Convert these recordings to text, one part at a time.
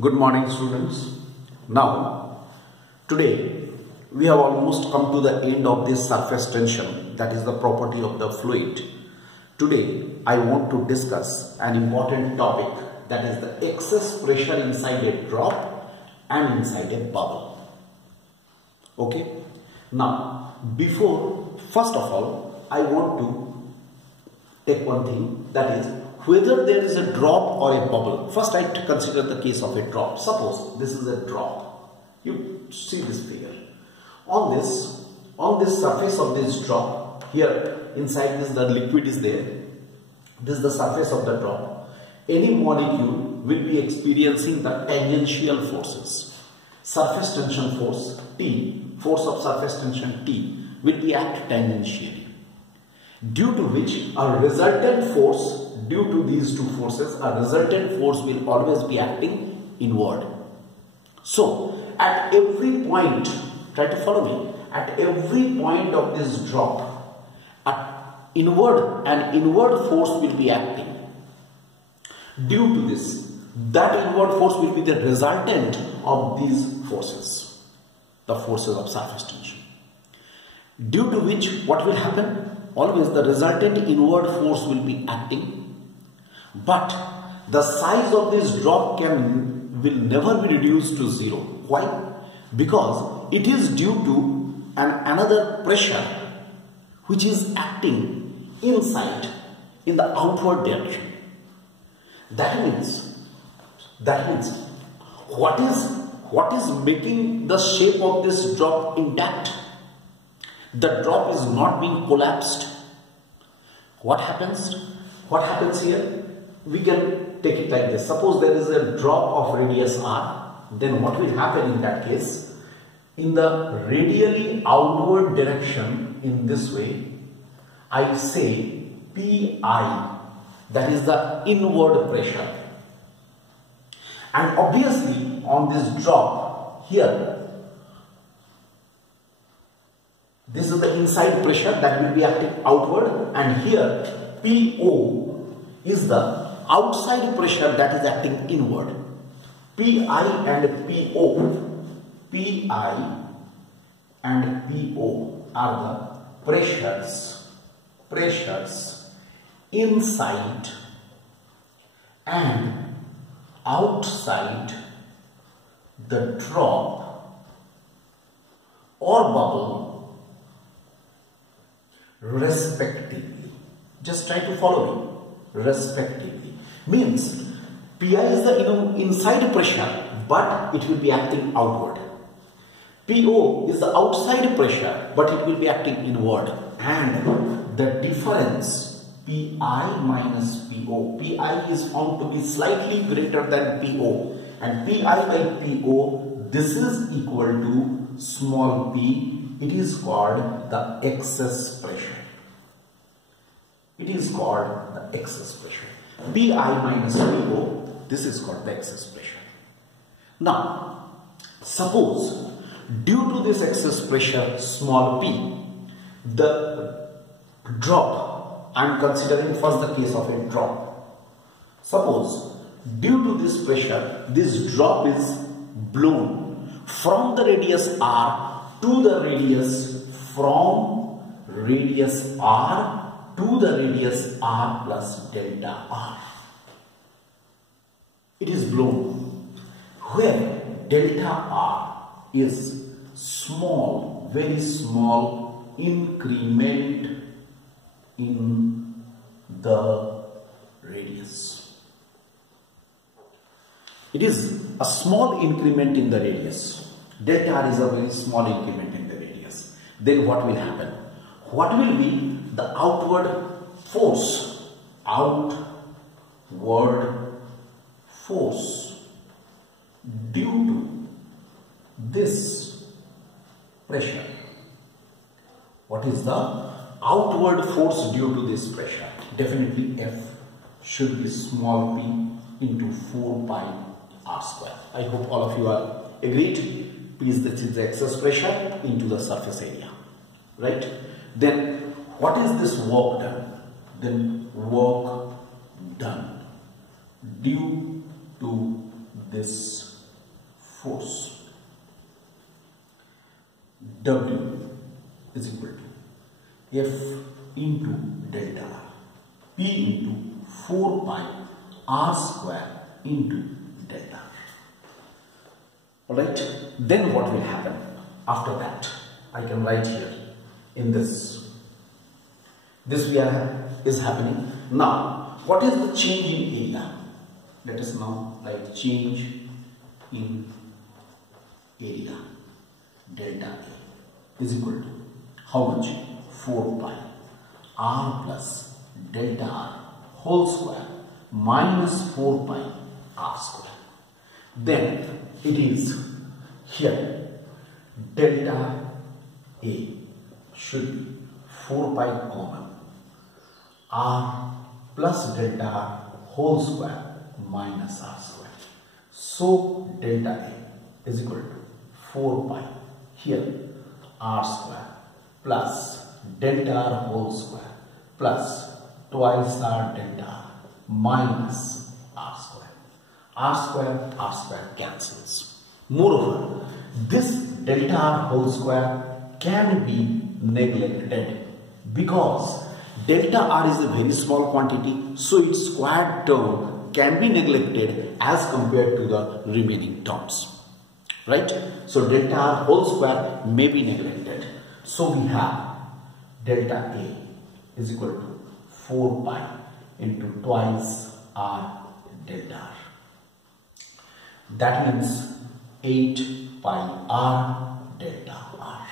Good morning, students. Now, today we have almost come to the end of this surface tension, that is the property of the fluid. Today, I want to discuss an important topic, that is the excess pressure inside a drop and inside a bubble. Okay? Now, first of all, I want to take one thing, that is whether there is a drop or a bubble. First, I consider the case of a drop. Suppose this is a drop. You see this figure. On this surface of this drop, here inside this the liquid is there. This is the surface of the drop. Any molecule will be experiencing the tangential forces. Surface tension force T, force of surface tension T will be act tangentially. Due to which a resultant force, due to these two forces, a resultant force will always be acting inward. So, at every point, try to follow me, at every point of this drop, an inward force will be acting. Due to this, that inward force will be the resultant of these forces, the forces of surface tension. Due to which, what will happen? Always the resultant inward force will be acting, but the size of this drop will never be reduced to zero. Why? Because it is due to another pressure which is acting inside in the outward direction. That means what is making the shape of this drop intact? The drop is not being collapsed. What happens? What happens here? We can take it like this. Suppose there is a drop of radius r. Then what will happen in that case? In the radially outward direction, in this way, I say Pi, that is the inward pressure. And obviously on this drop here, this is the inside pressure that will be acting outward, and here PO is the outside pressure that is acting inward. Pi and PO are the pressures inside and outside the drop or bubble respectively. Just try to follow me. Respectively means Pi is the inside pressure, but it will be acting outward. PO is the outside pressure, but it will be acting inward. And the difference Pi minus PO, Pi is found to be slightly greater than PO, and Pi by PO, this is equal to small p. It is called the excess pressure. It is called the excess pressure. Pi minus PO, this is called the excess pressure. Now, suppose due to this excess pressure small p, the drop, I am considering first the case of a drop. Suppose due to this pressure, this drop is blown from the radius r to the radius, from radius r to the radius r plus delta r. It is blown where delta r is small, very small increment in the radius. It is a small increment in the radius. Delta r is a very small increment in the radius. Then what will happen? What will be the outward force? Outward force due to this pressure. What is the outward force due to this pressure? Definitely F should be small p into 4 pi r square. I hope all of you are agreed. Please, this is the excess pressure into the surface area, right? Then what is this work done? Then work done due to this force. W is equal to F into delta R, P into 4 pi R square into delta R. Alright, then what will happen after that? I can write here in this. This is happening. Now, what is the change in area? Let us now write change in area. Delta A is equal to how much? 4 pi R plus delta R whole square minus 4 pi R square. Then it is here delta A should be 4 pi common R plus delta R whole square minus R square. So delta A is equal to 4 pi here R square plus delta R whole square plus twice R delta R minus R square. R square cancels. Moreover, this delta R whole square can be neglected because delta R is a very small quantity, so its squared term can be neglected as compared to the remaining terms. Right? So delta R whole square may be neglected. So we have delta A is equal to 4 pi into twice R delta R. That means 8 pi R delta R.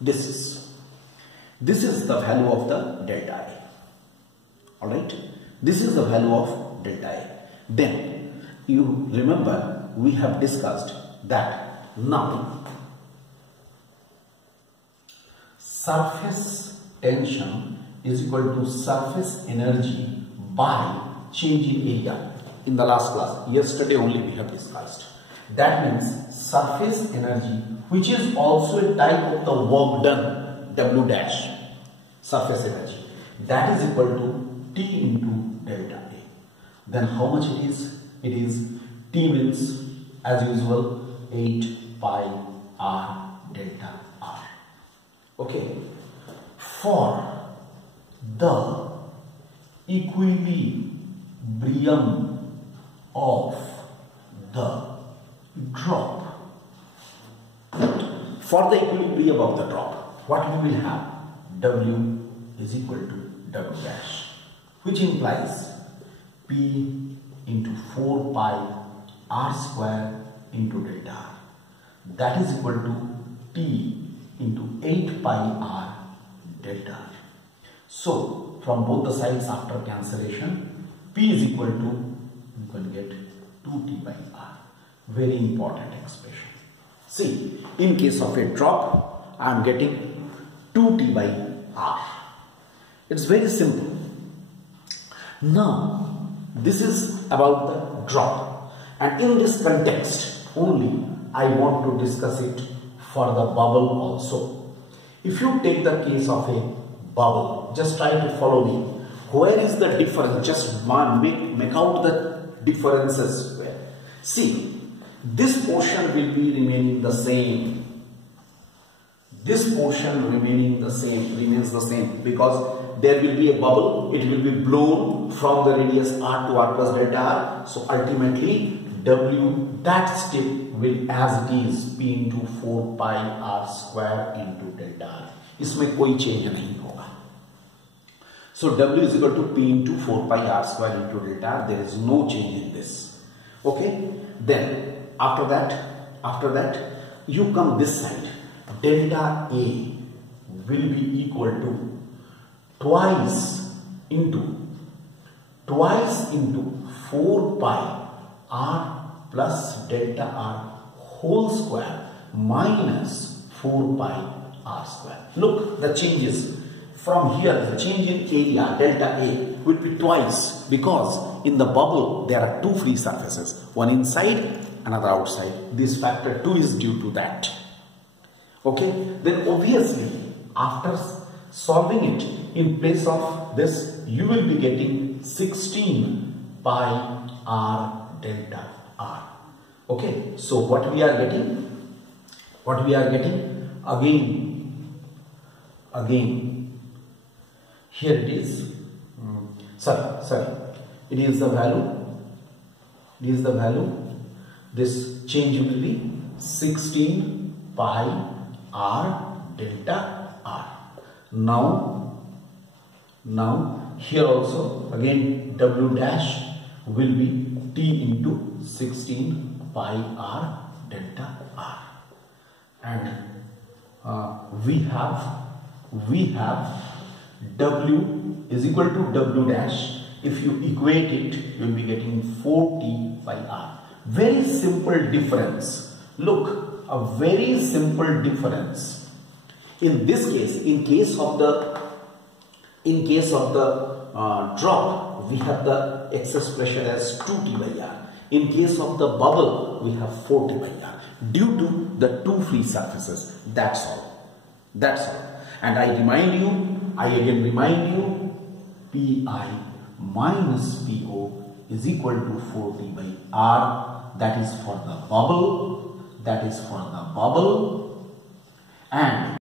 This is the value of the delta A. Alright? This is the value of delta A. Then you remember we have discussed that now surface tension is equal to surface energy by change in area. In the last class, yesterday only we have discussed. That means surface energy, which is also a type of the work done, W dash, surface energy, that is equal to T into delta A. Then how much it is? It is T means as usual 8 pi R delta R. Okay. For the equilibrium of the drop, for the equilibrium of the drop, what we will have? W is equal to W dash, which implies P into 4 pi R square into delta R. That is equal to T into 8 pi R delta R. So from both the sides after cancellation, P is equal to, you can get 2T by R. Very important expression. See, in case of a drop, I am getting 2T by R. It's very simple. Now, this is about the drop. And in this context, only I want to discuss it for the bubble also. If you take the case of a bubble, just try to follow me. Where is the difference? Just make out the differences. See, this portion will be remaining the same. This portion remains the same because there will be a bubble. It will be blown from the radius R to R plus delta R. So ultimately W, that step will as it is P into 4 pi R square into delta R. इसमें कोई change नहीं होगा. So W is equal to P into 4 pi R square into delta R. There is no change in this. Okay. Then after that you come this side. Delta A will be equal to twice into 4 pi R plus delta R whole square minus 4 pi R square. Look, the changes from here, the change in area delta A will be twice because in the bubble there are two free surfaces, one inside, another outside. This factor 2 is due to that. Okay, then obviously after solving it, in place of this you will be getting 16 pi R delta R. Okay, so what we are getting? Again, here it is. Sorry. It is the value. This change will be 16 pi r delta r. Now here also again w dash will be t into 16 pi r delta r, and we have w is equal to w dash. If you equate it, you will be getting 4t pi r. Very simple difference. Look, a very simple difference. In this case, in case of the drop, we have the excess pressure as 2t by r. In case of the bubble, we have 4t by r due to the two free surfaces. That's all. And I again remind you, Pi minus Po is equal to 4t by r. That is for the bubble. And